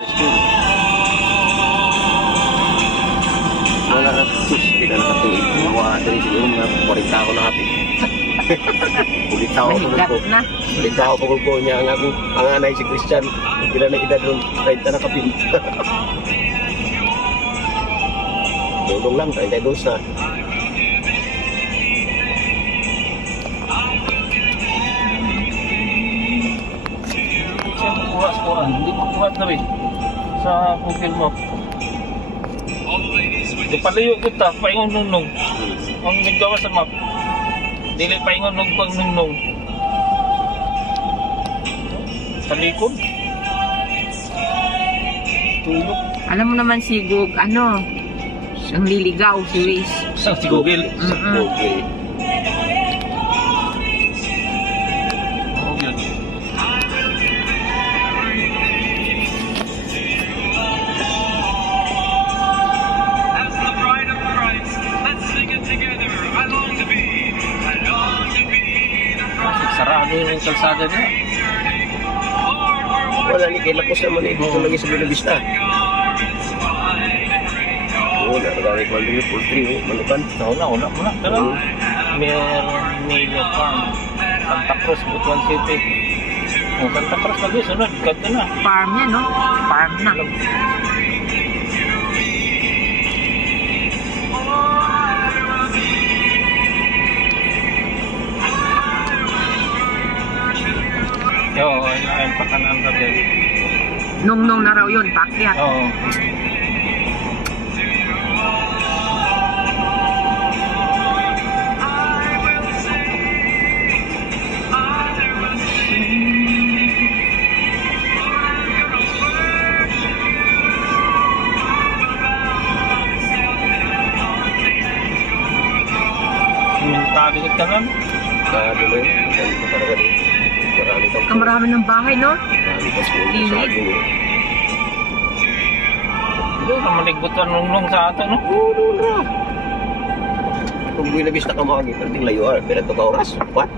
Wala ka sus, hindi ka nakatuloy. Nakuha natin siguro mga 40 ako na hati. Ulit ako pagod ko niya ang anay si Christian. Bila na edad doon, 30 na kapin. Dudong lang, 32 na. Hindi makuha na rin sa Google Map. Di palayo kita, paingon nung ang naggawa sa map. Dili paingon nung pang nung sa likod. Tulog. Alam mo naman si Gog, ang liligaw si Wiz. Si Google. Sa Google. Sarado yung kalsada niya. Wala ni Kilakos naman eh. Dito lagi sa Buenavista. Oo, naragamit ko lang yung poultry. Manukan. Una. Pero Mernillo Farm. Santa Cruz, Butuan City. Santa Cruz lagi, sunod. Kato na. Farm yan, no? Farm na. Oo, ayun pa kanan na din. Nung na raw yun, pakyat. Oo. Simentado sa kanan. Dulo yun. Kamarami ng bahay, no? Marami pa school sa akin eh. Doon naman nagbutuan nung sa ato, no? Oo. Kung Buenavista ka mga giperting layo, pero ito ka oras. What?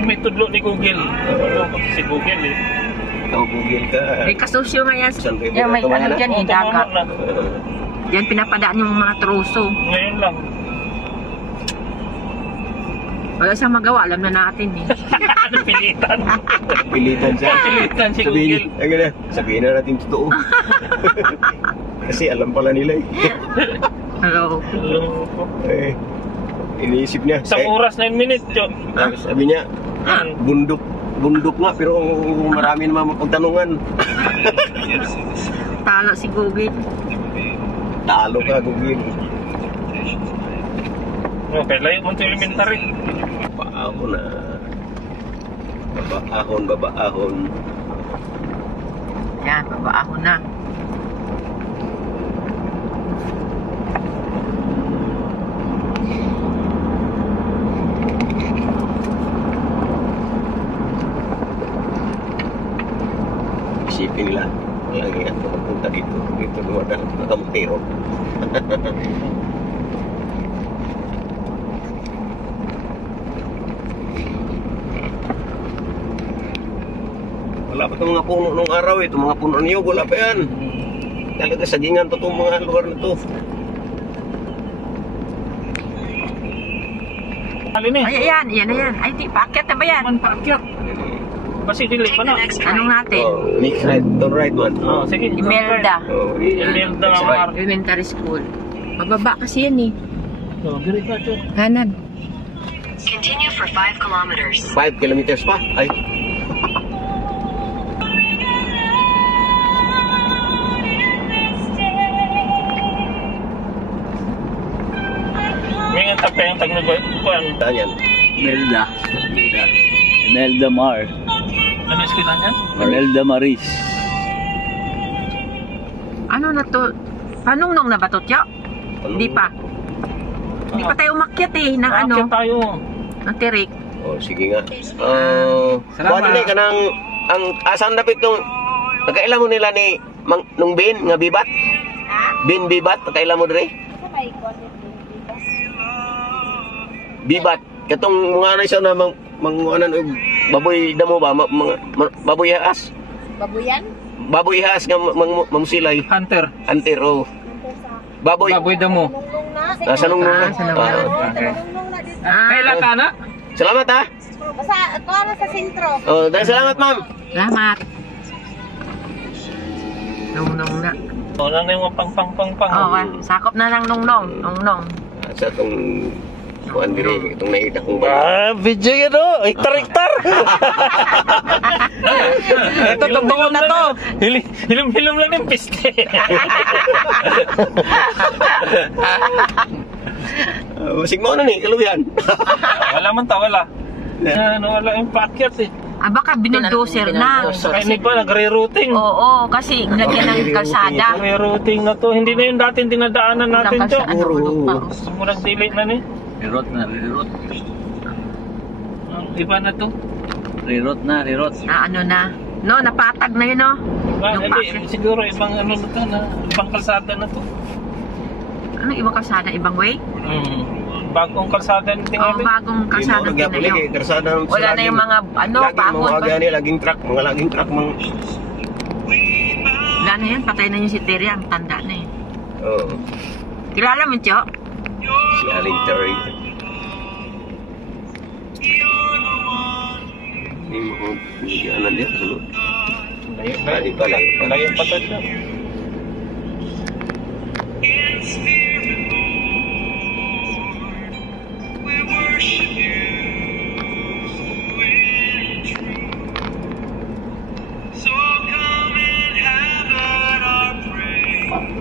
May tudlo ni Google. Si Google eh. Ikaw Google ka. May kasosyo nga yan. Saan kayo Yan, may pinatumahan ano dyan, Kung dagat. tumama na. Yan pinapadaan yung mga troso. Ngayon lang. Wala siyang magawa, alam na natin eh. Pilitan. Pilitan siya. Pilitan si Google. Sabihin na natin totoo. Kasi alam pala nila eh. Hello. Eh, iniisip niya. Isang oras, 9 minutes, Jo. Sabi niya, bundok nga pero marami naman mapagtanungan. Talo si Google. Talo ka, Google. Okay, layo mo ito elementary. Babaahon na. Babaahon. Yan, babaahon na. Isipin nila, lagi at pupunta dito. Dito dumadaan na kamutero. Wala pa itong mga puno nung araw eh. Itong mga puno niyo, wala pa yan. Talaga sagingan to itong mga lugar na to. Alin eh? Ay, yan na yan. Ay, di, paakyat na ba yan? Man paakyat. Kasi delay pa na. Anong natin? Oh, next right, turn right man. Oh, sige. Imelda. Oh, Imelda next mga right. Elementary school. Mababa kasi yan eh. Oh, diri ka, Jo. Kanan. Continue for 5 kilometers. 5 kilometers pa? Ay. May nga tapay ang tagnagoy. Kuan. Saan yan? Imelda. Imelda Mar. Ano eskwela niya? Imelda Maris. Ano na to? Panunong na ba to, Tiyo? Hindi pa. Hindi pa tayo umakyat eh, ng ano, Aakyat tayo. ng tirik. Oh, sige nga. Salamat. Kuha na kanang ang asan dapat nung nagkailan mo nila ni nung bin nga bibat? Bin bibat nagkailan mo dire? Bibat. Katong mga na isa na manguanan og baboy damo ba mga baboy haas. Babuyan? Baboy haas nga mamsilay. Hunter. Anter oh. Baboy. Baboy damo. Nungnung na. Sa nung Ah, sa nung- Okay. Nungnung na dito. Kailan ka na? Salamat ha. Basta, para sa sentro. Oh, dahil salamat ma'am. Salamat. Nung na. Wala na yung pang. Oo, sakop na ng nung. Sa tong kuan diri itong naita kong bala. Video yan o. Hektar. Ito, totoo na to. Hilom-hilom lang yung piste. Musik mo na ni kaluyan. Wala man ta, wala. Wala yung pakyat eh. Baka binuldoser na. Kaya hindi pa, nagre-routing. Oo, kasi nilagyan ng kalsada. Nagre-routing na to. Hindi na yung dating dinadaanan natin to. Ano pa? Sumurang dili na ni. Reroute na, reroute. Iba na to. Reroute na, reroute. Ano na. No, napatag na yun, no? Iba, Yung hindi, siguro ibang ano na to, ibang kalsada na to. Ano, ibang kalsada, ibang way? Bagong kalsada na O, tingali. bagong kalsada tinayo. Kalsada Wala na yung mga, pahon. laging truck, Wala na yan, patay na yung si Terry, ang tanda na eh. Oh, Kilala mo, Cho? si Aling Terry. Hindi mo kung nagyanan din, sunod. Layo pa. Layo pa to siya.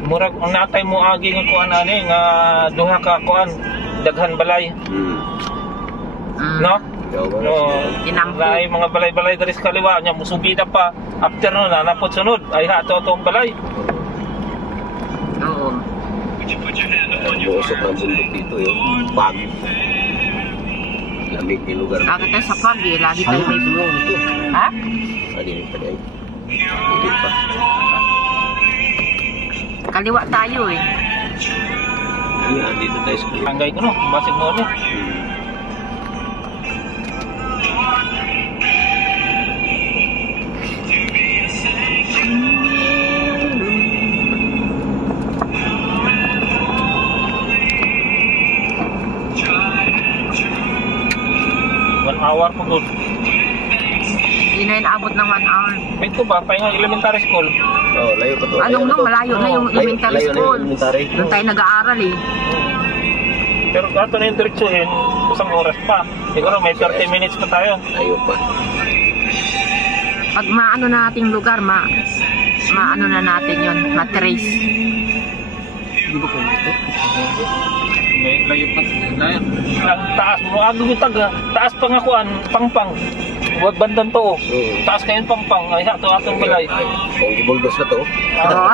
Murag ang natay mo agi nga kuan ani nga duha ka kuan daghan balay, no? No. Tinampo. Ay mga balay-balay diri sa kaliwa nya musubida pa after no na napot sunod ay hato atong balay. Oo. Buusok ng bundok dito yung pag. Lamig yung lugar. Lagi tayo sa pag eh, lagi tayo may... Ha? Malinig pa din. Malinig pa. Kaliwa tayo eh. Yan, dito tayo sa kaliwa. Tanggay ko no, basig mo ni. One hour po good. Hindi na inaabot ng 1 hour. Ito ba, pahinga elementary school. Oh, layo pa to. Anong no, malayo na yung elementary Layo na school. yung elementary. Doon tayo nag-aaral eh. Pero ato na yung diretsuhin, isang oras pa. Siguro may 30 minutes pa tayo. Layo pa. Pag maano na nating lugar, maano na natin yun, matrace. Hindi ba kung ito? May layo pa. Layo. Ang taas mo, agutag ha. Taas pa nga kuan, pangpang. Huwag bandang to. Taas kayo pangpang. Ay hato atong balay. Kung gibuldos na to. Oo.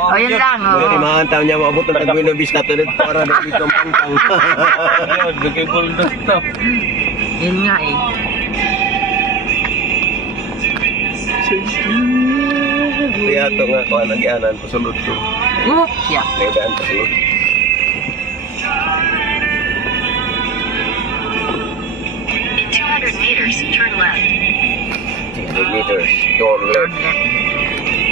O yun lang, Mga oo. limahan taon niya maabot ng tagwin ng bis na to. Para na dito ang pangpang. Ayun, bigay bulldog to. Yun nga eh. Kaya ito nga kung nagyanan pasunod to. Oop, siya. Naidaan pasunod. In 200 meters, turn left. 300 meters. Door left.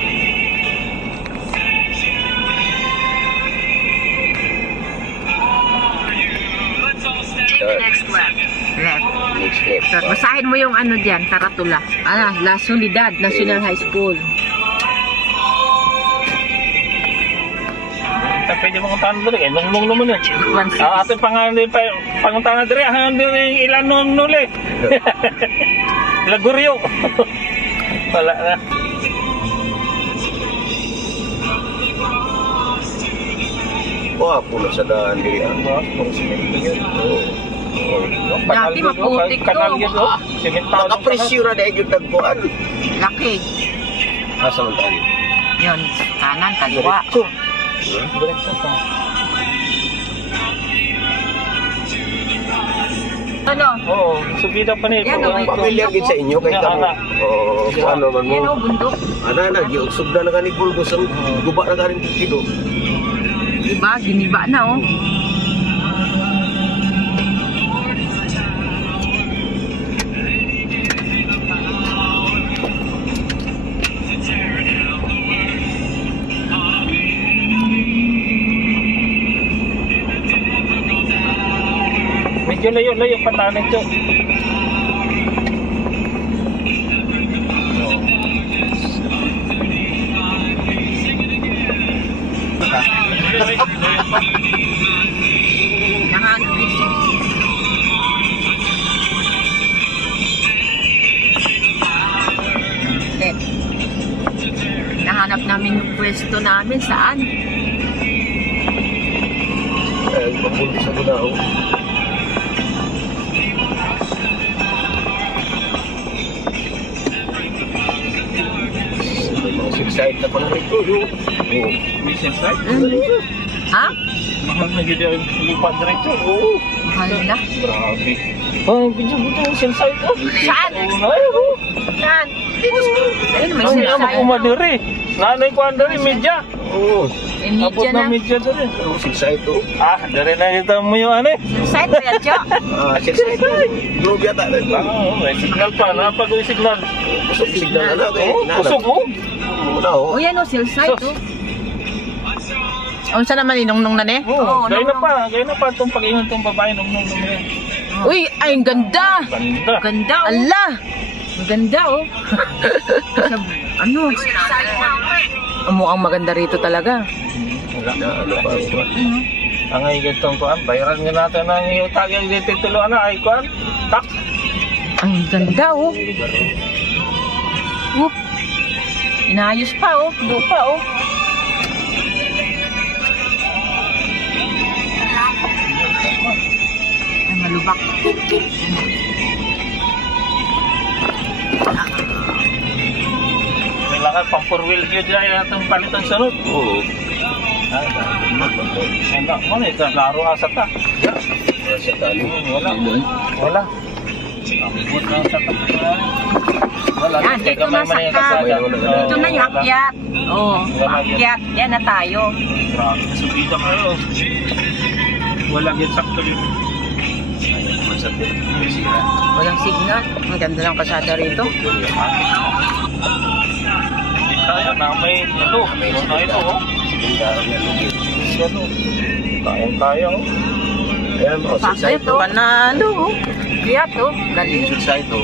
Take the next left. Left. Next left. So, basahin mo yung ano dyan, Taratula. La Soledad National High School. Pwede mong tanong diri, eh, nung naman eh. Ating pangalan pa, panguntahan diri, hanggang diri ilan nung nuli. Laguryo. Wala na. Wah, puno sa daan diri ang Oo. Dati maputik to. Kanal yun, oh. Simentado. Nakapresyo na dahil yung tagpuan. Laki. Asa man tayo? Yun, kanan, kaliwa. Diretso pa. Ano? Oo, subida pa ni. Yan, oh, Pamilyar gid sa inyo kay kamo. Oo, kung ano man Yan o, mo. bundok. Ana giugsog na nga ni Bulgos ang guba na galing kido. Diba? Giniba na oh. Medyo layo patanin to. Nahanap yung left. Nahanap namin yung pwesto namin saan? Papunta sa Bunao. May mga suicide na pala rin ko. Oo. Mission site? Ha? Mahal na gila yung lupa diretso. Oo. Mahal na. Grabe. Oh, video mission site. Oh. Saan? Oo. Saan? Dito sa... Ayun, may Hindi naman sinasay. kumadiri. Nanay ko andari, medya. Oo. May Abot media na na. medya doon eh. Oo, suicide to. Ah, dari na kita mo yung ano eh. Side ba yan, Jo? Suicide to. Globe yata na ito. Ah, may signal pa. Napag yung signal. Kusog signal na lang. Oo, kusog oh. Muna ho. O yan o, side Sus. o. Unsa naman inong na ne? Oo, gaya na pa itong pag-ingon itong babae nung yan. Uy, ay, ang ganda. Ganda. Ganda o. Ala! Ang ganda o. Ano? Mukhang maganda rito talaga. Wala. Ano pa? Ang ay gantong kuan, bayaran nga natin ang utang yung tituloan na ay kuan. Tak. Ang ganda o. Oop. Inayos pa o. Lupa o. Ay, malubak. Kailangan pang 4-wheel view dyan itong palitan sunod. Oo. Enak mo ito, laro asa ka. Wala siya talo. Wala. Abot na sa kapitbahay. Wala. Yan, dito na sakta. Dito na yung akyat. Oo, akyat. Yan na tayo. Grabe, subida kayo. Wala yan sakto dito. Walang signal. Ang ganda ng kasada rito. Kaya na may ito. Na ito oh. Kaya oh. Ayan o, suicide to. Panalo. Akyat o. Galing. Suicide to.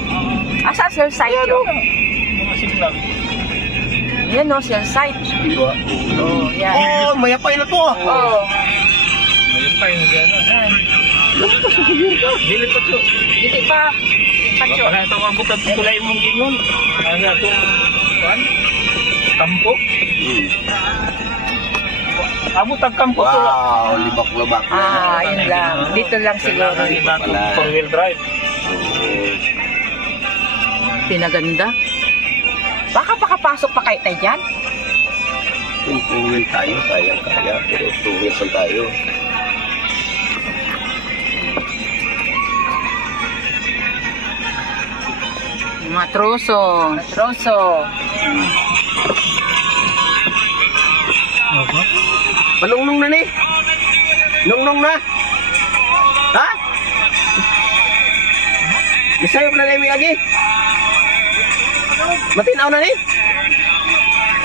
Asa cell site yun? Mga signal. Yan o, cell site. Diba? Oo, yan. Oh, mayapay na to. Oo. Ayun pa yung gano'n. Yan. Dili pa to. Dito pa. Pacho. Wala itong abot at tulay mong gingon. Ano itong kuan? Kampo. Abot ang kampo to. Wow, libak-labak. Ah, yun lang. Dito lang siguro. Kailangan natin 4-wheel drive. Pinaganda. Baka pakapasok pa kayo tayo dyan? Kung 2-wheel tayo, kaya. Pero 2-wheels lang tayo. Matroso. Matroso. Panungnong na ni? Nungnong na? Ha? Bisaya pa na namin lagi? Matinaw na ni?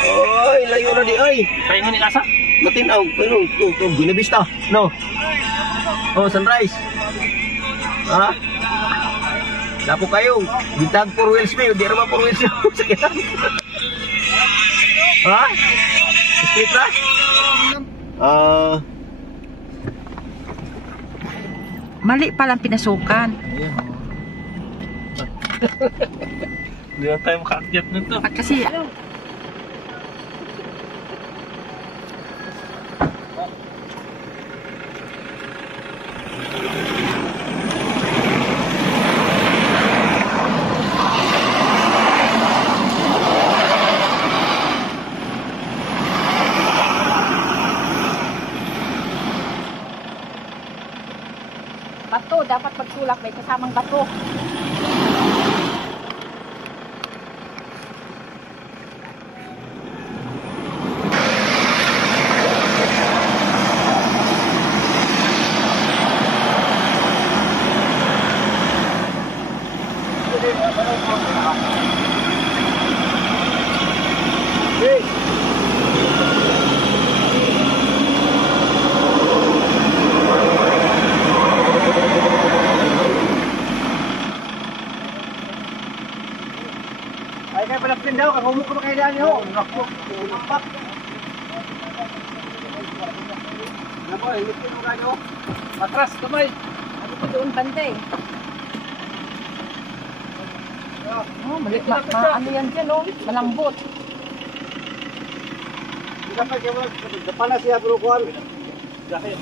Oy, layo na di ay. Kaya nga ni Kasa? Matinaw. Ano? Ito, Buenavista. No? Oh, sunrise. Ha? Lapo kayo. Bitag 4 wheels mo. Di naman 4 wheels mo. Sakitan. Ha? Straight na? Mali palang pinasukan. Hindi na tayo makaakyat nito. At kasi, bato, dapat pagsulak may kasamang bato. Ay, kaya pala daw, kakumuk ko na kayo dyan yun. Naku, napak. Naku, hilipin mo kayo. Atras, kamay. Ano ko doon bantay? Oh, ano yan dyan, oh. Malambot. Hindi ka pa siya, panas siya, grukuhan. Dahil.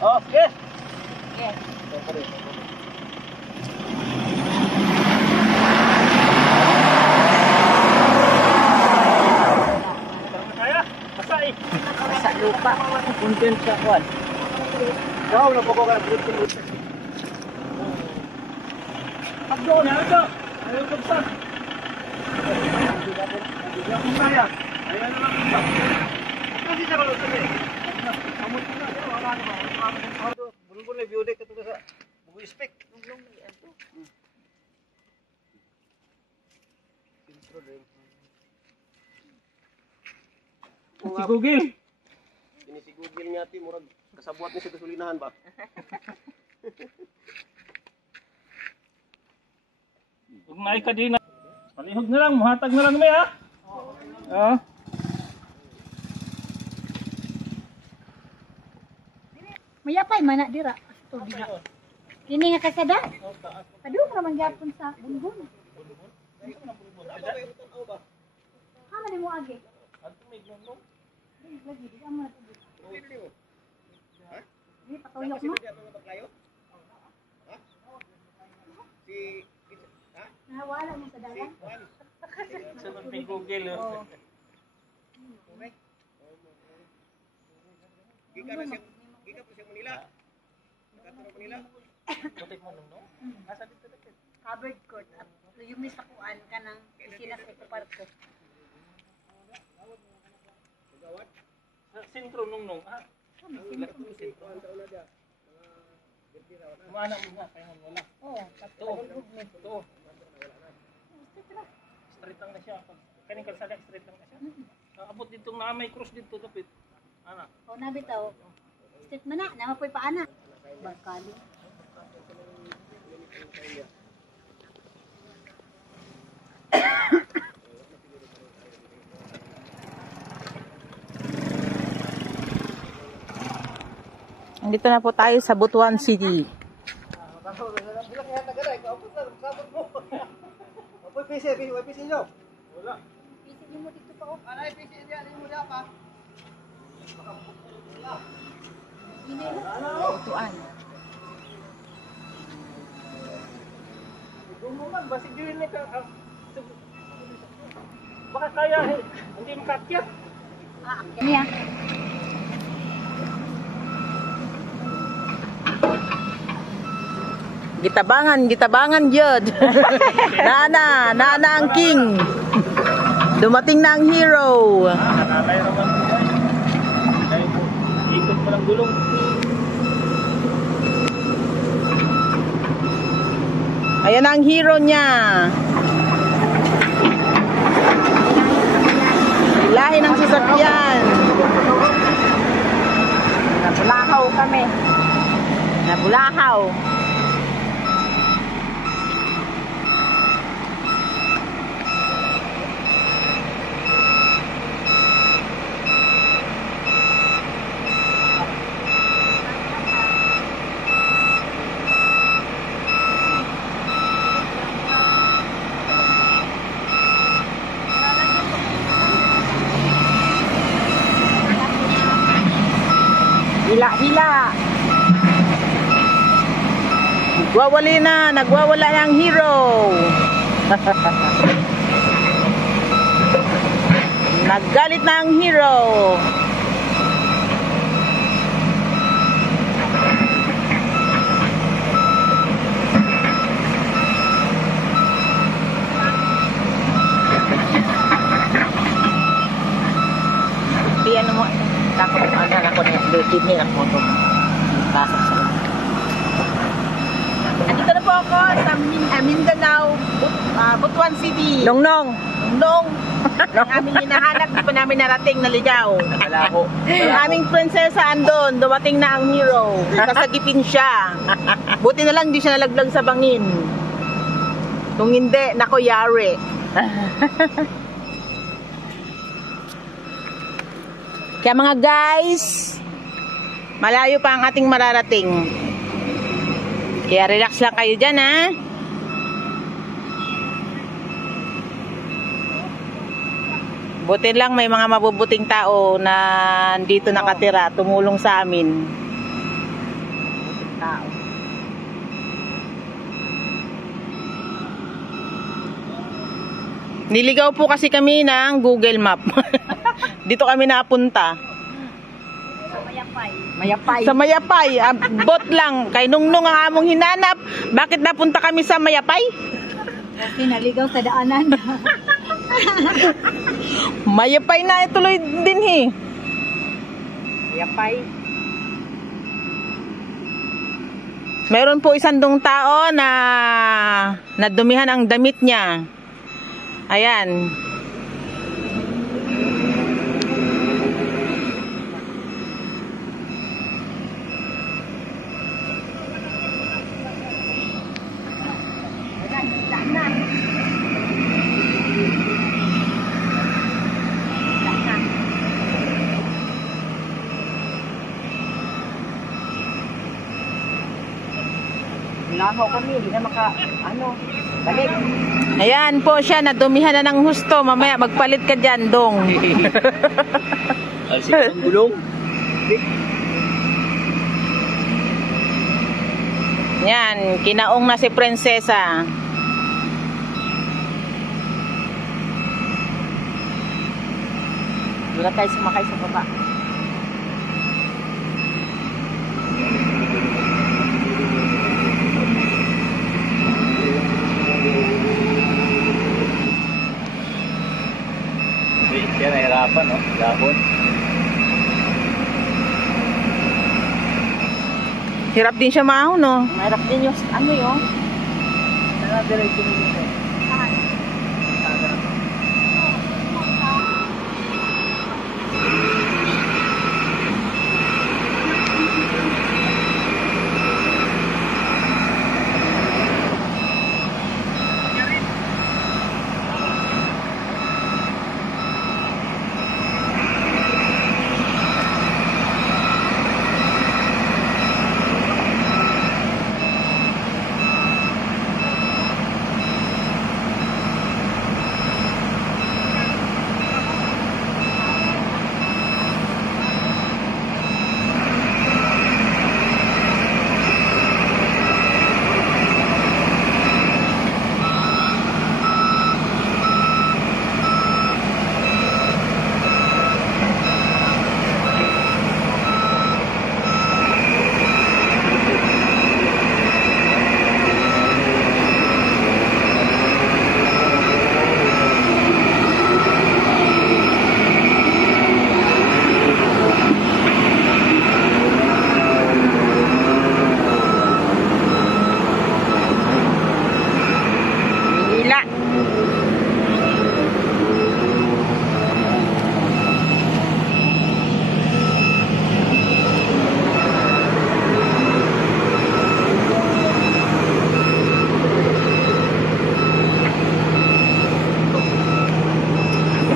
Okay. Yes. Kaya, pasay. Sa lupa. Content sa kwan. Ikaw, napako ka na putin. Pag doon, ano ito? Ayaw kabsan. Ayaw mo kaya. Ayaw na lang isa. Kasi sa kalot kami. Amot ko na. Wala naman. Bulungan na biodek ito sa bugo spek. Si Google. Ini si Google niya ti murag kasabuat ni sa gasolinahan ba? Huwag na ka din. Palihog na lang, muhatag na lang may ha. Oo. Mayapay mana dira. To dira. Kini nga kasada? Aduh, naman gyapon sa bunbun. Hama ni mo agi. Lagi di amo na tubig. Di patuyok mo. Nawala mo sa dalan. Sagot ni Google. Oh. Giga po siya Manila. Nakaturo Manila. Butik mo nung no? Asa dito dito. Covered court at yung sa kuan ka ng isina sa ikuparko. Sa sentro nung ha? Kumana mo nga, kaya wala. Oo, Ito. Straight lang na siya. Kaning kalsada, straight lang na siya. Abot dito na may cross dito, kapit. Ana. o nabitaw. Sit man na, namapoy pa ana. Barkali. Dito na po tayo sa Butuan City. Apoy PC nyo. Wala. Isip mo dito pa o. Anay PC niya, mo diya pa. Butuan. Gumuman, basig yun na ka. Baka kaya, hindi makakyat. Niya. Gitabangan jud. Nana ang king. Dumating na ang hero. Nanay naman po yan. Dahil ikot pa lang gulong. Ayan ang hero niya. Lahi ng sasakyan. Nabulahaw kami. Nabulahaw. Hila. Nagwawala na ang hero. Naggalit na ang hero. Piano mo. Takot ang anak ko na dirty niya ang motor. Pasok sa Mindanao, Butuan City. Nongnong. Nong ang aming hinahanap, di pa namin narating, naligaw. Ang aming prinsesa andon, dumating na ang hero. Sasagipin siya. Buti na lang di siya nalaglag sa bangin. Kung hindi, nako yari. Kaya mga guys, malayo pa ang ating mararating. Kaya relax lang kayo dyan, ha? Buti lang may mga mabubuting tao na dito nakatira, tumulong sa amin. Mabubuting tao. Niligaw po kasi kami ng Google Map. Dito kami napunta. Mayapay. Sa Mayapay. Bot lang. Kay Nungnung ang among hinanap. Bakit napunta kami sa Mayapay? Kasi naligaw sa daanan. Mayapay na ituloy din, he. Mayapay. Meron po isang dong tao na nadumihan ang damit niya. Ayan. Laho kami, hindi na balik. Ayan po siya, nadumihan na ng husto. Mamaya magpalit ka dyan, dong. Alsin ang gulong. Yan, kinaong na si prinsesa. Wala tayo sumakay sa baba. Siya nahirapan, no? Gapon. Hirap din siya maahon, no? Mahirap din yung ano yun.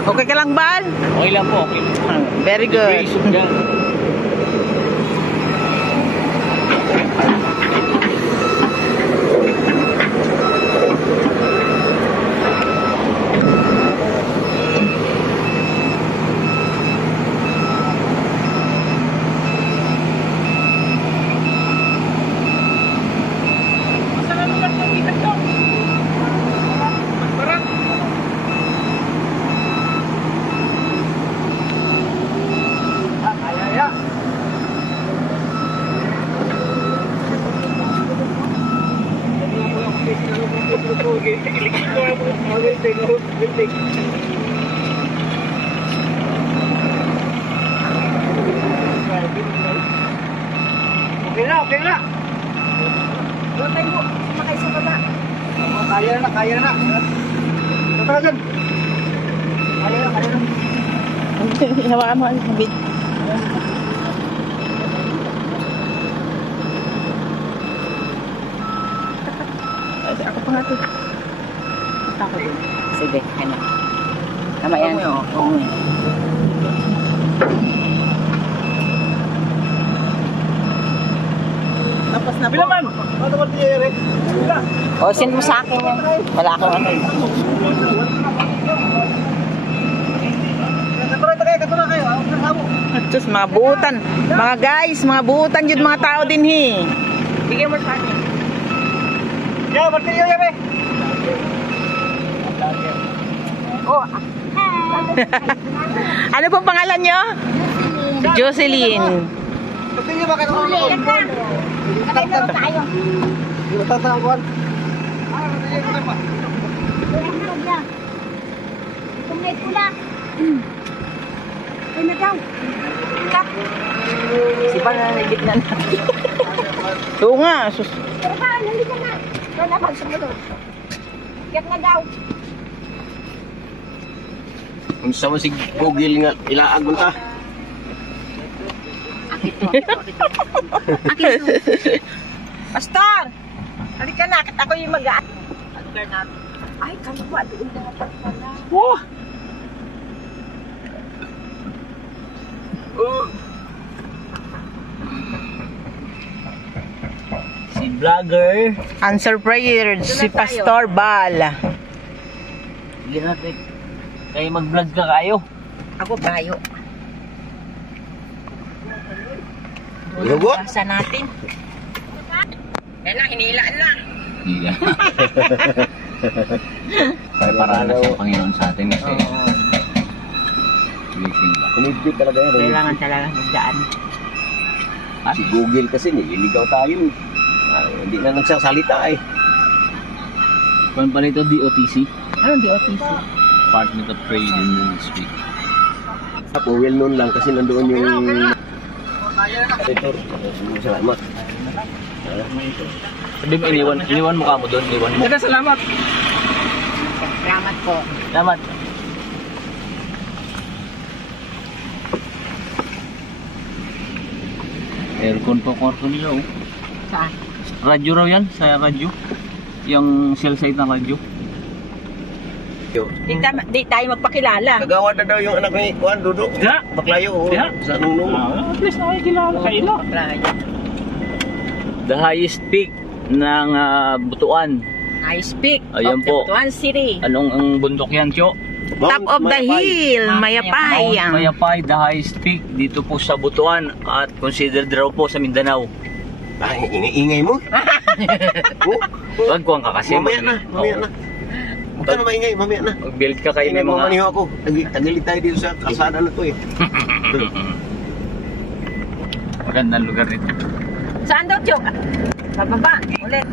Okay ka lang, Bal? Okay lang po, okay. Very good. Basic lang. Okay na. Doon tayo sumakay sa baba. Kaya na. Tara dyan. Kaya na. Hawakan mo ang bit. Ako pa nga ito. Ako din. Sige, ano. Tama yan. Oo. Tapos na po. Bilaman! Ano ba tiyere? O, send mo sa akin yan. Wala akong ano. Katulad kayo. Diyos, mga buutan. Mga guys, mga buutan yun mga tao din he. Bigyan mo sa akin. Yeah, martilyo yabe. Oh, Ano pong pangalan nyo? Jocelyn. Martilyo ba katulad ko? Nakailan tayo. Tatangkuhan. Kung may pula. Ay na daw. si pa na nagit na natin. Oo nga. Sus. Pero pa, nandito na. Wala pag sumunod. Kiyat na daw. Kung sa mo si Google nga, ilaag mo ta. Pastor! Halika na, ako yung mag-aan. Lugar natin. Ay, kalwa. Doon na natin pala. Oh! Si vlogger. Answer prayers, si Pastor Bal. Sige natin. Kaya mag-vlog ka kayo. Ako tayo. Lugo? Basa natin. Yan na, hinilaan na. Hindi. Paraan na sa Panginoon sa atin kasi. Blessing ba? Kumibit talaga yan. Kailangan talaga magdaan. Si Google kasi nililigaw tayo. Hindi na nagsasalita eh. Kung pa rito, DOTC. Anong DOTC? Department of Trade and Industry. Ako, well known lang kasi nandoon yung senator. Salamat. Sabi mo, iniwan mo ka mo doon. Iniwan mo. Salamat! Salamat po. Salamat. Aircon po kwarto niya oh. Saan? Radyo raw yan, sa radyo. Yung cell site ng radyo. Di tayo magpakilala. Kagawa na daw yung anak ni Juan Dudok. Ya. Baklayo. Ya. Sa nunong. At least nakikilala ka ila. The highest peak ng Butuan. I speak Ayan of po. the Butuan City. Anong ang bundok yan, Tio? Top of the hill, Mayapay. Mount Mayapay, the highest peak dito po sa Butuan at considered raw po sa Mindanao. Ay, ingay mo. Wag ko ang kakasi. Mamaya na. Huwag ka na maingay, mamaya na. Mag-build ka kayo Ingay ng mo mga... maniho ako. Tagilid tayo dito sa kalsada na to eh. Magandang lugar nito. Saan daw, Chok? Sa baba. Ulit.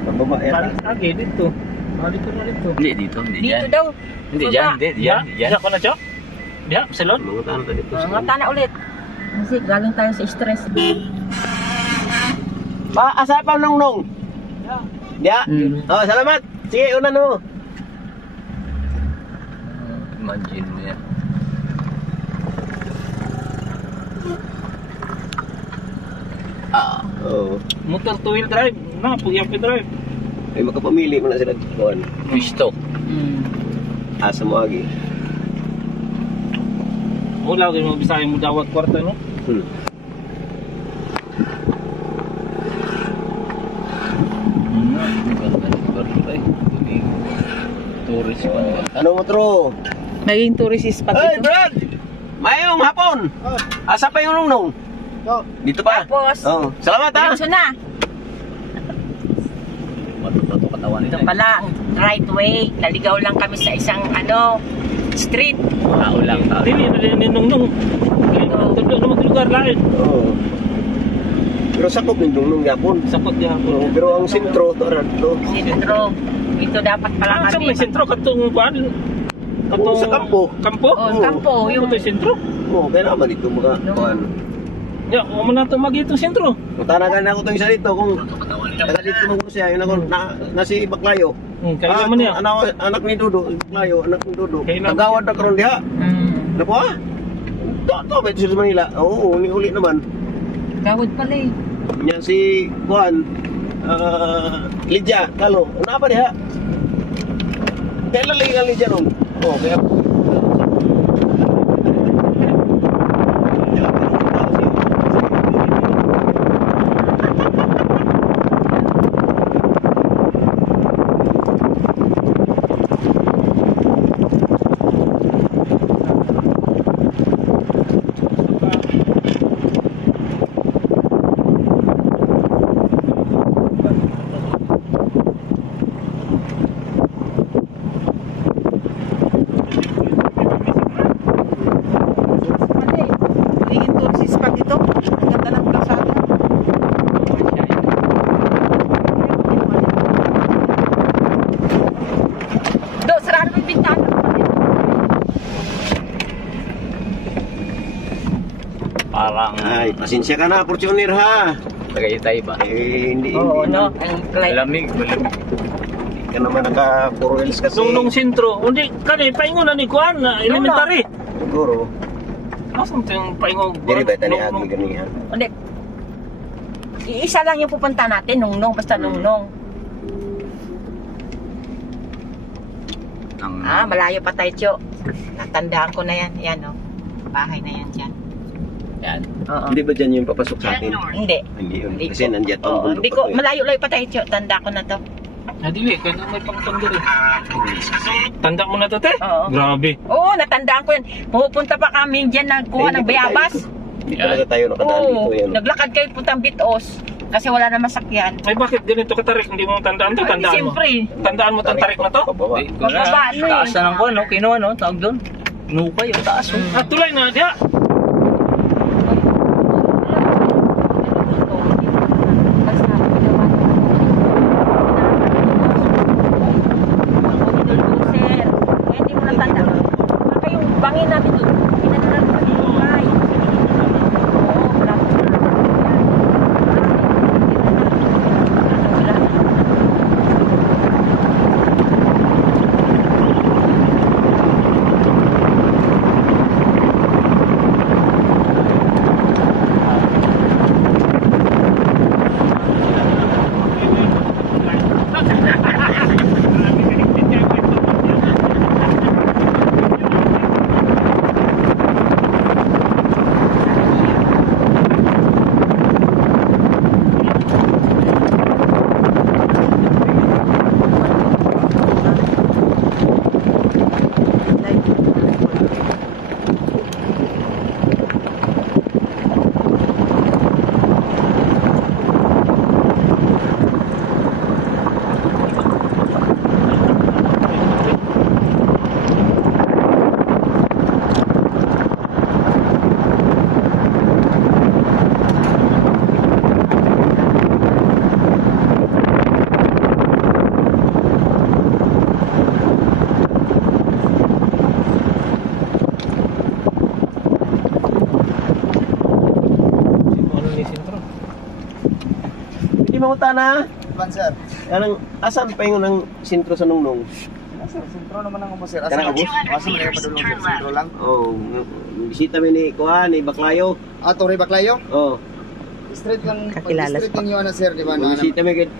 Pababa yan. Lagi dito. Dito na dito. Hindi, dito. Hindi Dito dyan. daw. Hindi Baba. dyan. Hindi dyan. Diyan ko na, Chok? Diyan, salon? Mga tanong tayo dito. Mga tana ulit. Kasi galing tayo sa stress. Asa pa nung? Ya. Oh, salamat. Sige, una no. Imagine mo yan. Oo. Motor two-wheel drive. Na, puyang drive. Ay makapamili mo na sila Juan. Pisto. Asa mo agi. Mula ko yung Bisaya mo dawat kwarta, no? Magandang lugar nito eh. Tourist pa naman. Ano mo tro? Naging tourist spot Hey, ito. Brad! Mayong hapon! Asa pa yung nung? Dito pa? Tapos, Oh. Salamat ha! diretso na. Bato-bato katawan nila. Ito pala, right way. Naligaw lang kami sa isang, street. Tao lang. Tao. Dili, ninong-nong. Tundo na maglugar lain. Oo. Pero sakop yung nung yapon. Sakot niya ako. Pero ang sentro, to to. Sentro. Ito dapat pala Sa kami. may sentro, katong buwan. Sa kampo. Kampo? Oh, kampo. Yung Yung ito sentro. Oo, kaya naman ito mga Nung- kuhan. Ya, huwag mo na ito magitong sentro. Tanagan ako itong isa dito kung taga dito mo siya, yun ako, nasi Baklayo. Kaya mo niya. Anak ni Dudo, Baklayo, anak ni Dudo. Kailan? Tagawad na karon diha. Hmm. Napo ah? Ito ba ito sa Manila? Oo, uli naman. Gawad pala eh. Yan si Juan, Lydia, Kalo. Ano ba diha? Kailan lagi ka Lydia nun? Oo, kaya... Magiging tourist spot ito. Ang ganda ng kalsada. Do, sarado mo yung bintana. Parang Ay, pasensya ka na, Fortuner ha. Tagaytay ba? Hindi, Oo, hindi. no? Ang Malamig, malamig. Hindi ka naman naka-4 wheels kasi. Nung sentro, hindi, kani, paingo na ni Kuan, na elementary. Siguro. Asan ito yung paingo? Diri ba tani agi ganihan? Hindi. Iisa lang yung pupunta natin, nung basta nung. Malayo pa tayo, Tio. Natandaan ko na yan. Yan, oh. Bahay na yan dyan. Yan. Oo. Hindi ba dyan yung papasok sa atin? Hindi. Hindi yun. Hindi Kasi ko. nandiyan pa ang Oo, bundok hindi pa ko. to eh. Malayo-layo pa tayo, Tio. Tanda ko na to. Dili, kaya may pangtanda rin. Tanda mo na to, te? Oo. Grabe. Oo, natandaan ko yan. Pupunta pa kami dyan nagkuha ng bayabas. Hindi talaga tayo nakadaan dito Oo, yan. naglakad kayo puntang Bitos. Kasi wala na masakyan. Ay, bakit ganito katarik? Hindi mo tandaan to? Tandaan mo. Siyempre. Tandaan mo tong tarik na to? Pababa. Mababa, ano eh. Taas na ng kuwan, no? Kinuha, no? Tawag doon. Nukay, yung taas, no? At tulay na, diya. Hindi mo natanda. Baka yung bangin namin doon, pinadalan ko kami yung bahay. Oo, wala ko na. Hindi mamuta na. Sir. Anong, asan pa yung ng sentro sa Nungnong? Sir, sentro naman ang sir. Kanang abos? 200 meters, turn left. Sentro lang. Oo. Bisita mo ni Kuhan, ni Baklayo. Torre Baclayo. Oo. Straight lang. Kakilala Straight pa. lang yun sir, di ba? Bisita mo kit.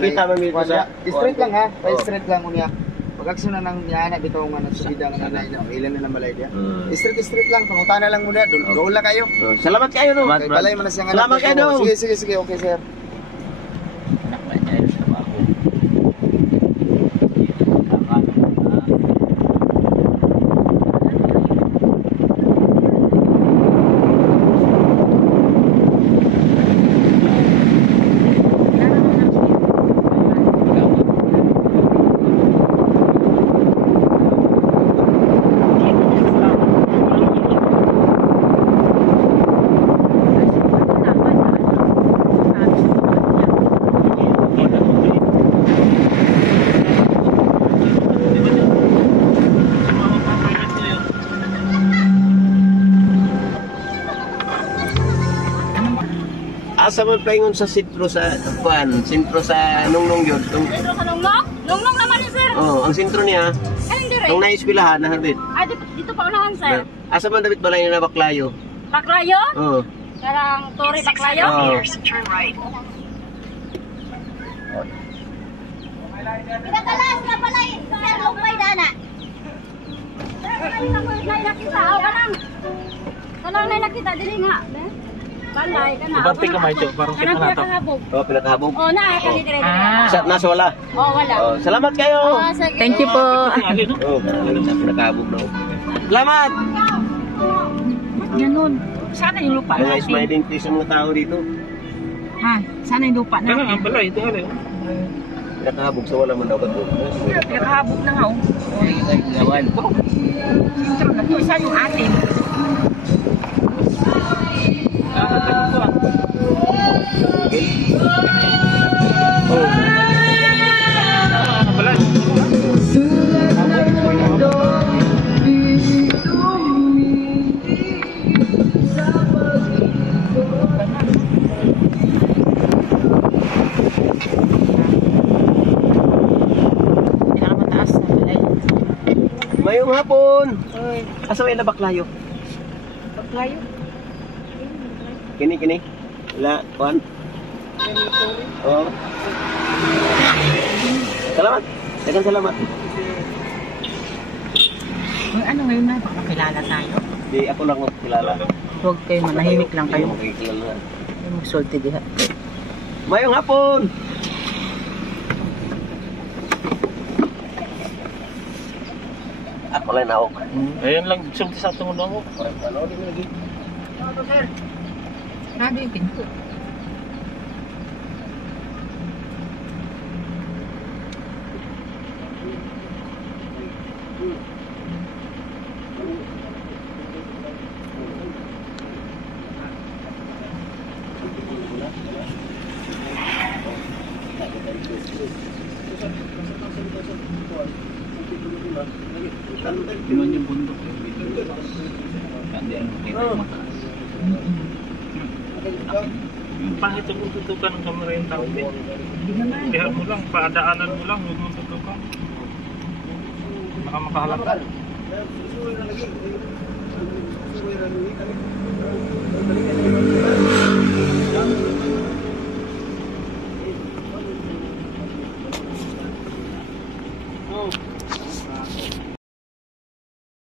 Kita mo dito sa... Straight lang ha. Oo. Straight lang unya. Pag-aksyon na ng yana, bitaw nga ng subida nga na ilan na malay dia. Straight lang. Pangutana lang muna. Doon lang kayo. Salamat kayo no. Salamat. Okay, balay mo na siyang Salamat kayo, Dong. Sige. Okay sir. Anak na niya, sa baho. asa man paingon sa sentro sa sentro sa Nungnong yun. Sentro sa Nungnong? Nungnong naman yun, sir. Oh, ang sentro niya, Anong dire? ang naiskwilahan na Harbit. Dito pa unahan, sir. Asa man David balay na Baklayo. Baklayo? Oh. Karang Torre In 600 Baklayo? meters, turn right. Pinakalas na pala sir, lumpay dana. Nakita, kanang. Kanang nakita, dili nga. Balay, kanang. Ibante ka, Macho, parang kita na ito. Pinakahabog. Oh, pinakahabog. Oh, dire. Nasa wala. Oh, wala. Oh, salamat kayo. Oh, sige. Thank you po. Oh, pinakahabog na. Salamat. Ganun. Sana yung lupa Mga natin. smiling face ang mga tao dito. Ha? Sana yung lupa Ano natin. ang balay? Ito nga Pinakahabog sa wala man daw ba ito. Pinakahabog na nga, oh. Gawan. Sintro na to. Isa yung atin. Balay. Pinakamataas na balay. Mayong hapon. Asa may na Baklayo? Baklayo? Kini. Wala, kuan. Oh. Salamat. Dagang salamat. Ano ngayon na? Baka kilala tayo. Di ako lang magkilala. Huwag kayo, manahimik lang kayo. Hindi mo kakilala. Kayo magsulti diha. Mayong hapon. Ako lang ako. Ayan lang, sulti sa tungod ako. Ano din lagi? Grabe yung pinto. Yun yung bundok. Hindi ang makita yung mataas. Yung pangit ang tutukan ng kamera yung tao din. Lihat mo lang, paadaanan mo lang, huwag mo tutukan. Baka makahalata.